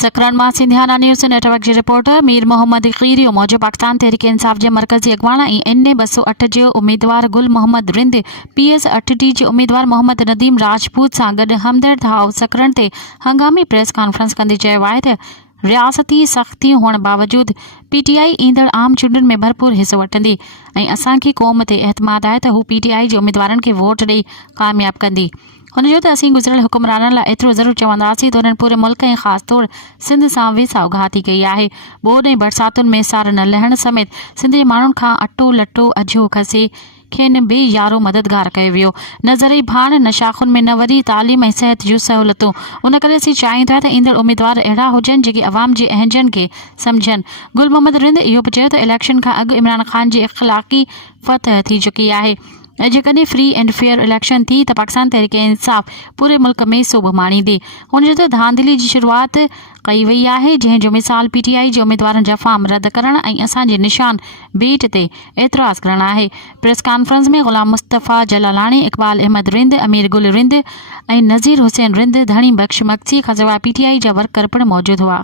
सकरण मां सिंधियाना न्यूज़ नेटवर्क के रिपोर्टर मीर मोहम्मद कीरियो मौजूद पाकिस्तान तहरीक इंसाफ के मरकजी अगवाना NA-208 जो उम्मीदवार गुल मोहम्मद रिंद PS-8T के उम्मीदवार मोहम्मद नदीम राजपूत सां गॾु हमदर्द हाउ सकरण ते हंगामी प्रेस कॉन्फ्रेंस कंदे चयो आहे त रियासती सख्ती हुअण बावजूद PTI ईंदड़ आम चूंडनि में भरपूर हिस्सो वठंदी ऐं असांजी क़ौम ते एतमाद आहे त हू PTI जे उम्मीदवारनि खे वोट ॾेई कामयाब कंदी। हुनजो त असीं गुज़िरियल हुक्मराननि लाइ एतिरो ज़रूरु चवंदासीं त उन्हनि पूरे मुल्क ऐं ख़ासि तौर सिंध सां वेसा उघाती कई आहे। ॿोॾि ऐं बरसातुनि में सार न लहण समेत सिंध जे माण्हुनि खां अटो लटो अझो खसे खेनि बेयारो मददगार कयो वियो। न ज़रई भाण न शाख़ुनि में न वरी तालीम ऐं सिहत जूं सहूलियतूं। उन करे असीं चाहियूं था त ईंदड़ उम्मीदवार अहिड़ा हुजनि जेके अवाम जे अहंजनि खे सम्झनि। गुल मोहम्मद रिंद इहो बि चयो त इलेक्शन खां अॻु इमरान ख़ान जी इख़्लाक़ी फतह थी चुकी आहे ऐं जेकॾहिं फ्री एंड फेयर इलेक्शन थी त पाकिस्तान तहरीक इंसाफ पूरे मुल्क में सोभ माणींदी। हुनजो त धांधली जी शुरूआति कई वई आहे जंहिंजो मिसाल PTI जे उम्मीदवारनि जा फार्म रद्द करण ऐं असांजे निशान बेट ते एतिराज़ करणु आहे। प्रेस कॉन्फ्रेंस में ग़ुलाम मुस्तफ़ा जलालाणी, इक़बाल अहमद रिंद, अमीर गुल रिंद ऐं नज़ीर हुसैन रिंद, धणी बख्श मक्सी खां सवाइ PTI जा वर्कर पिणु मौजूदु हुआ।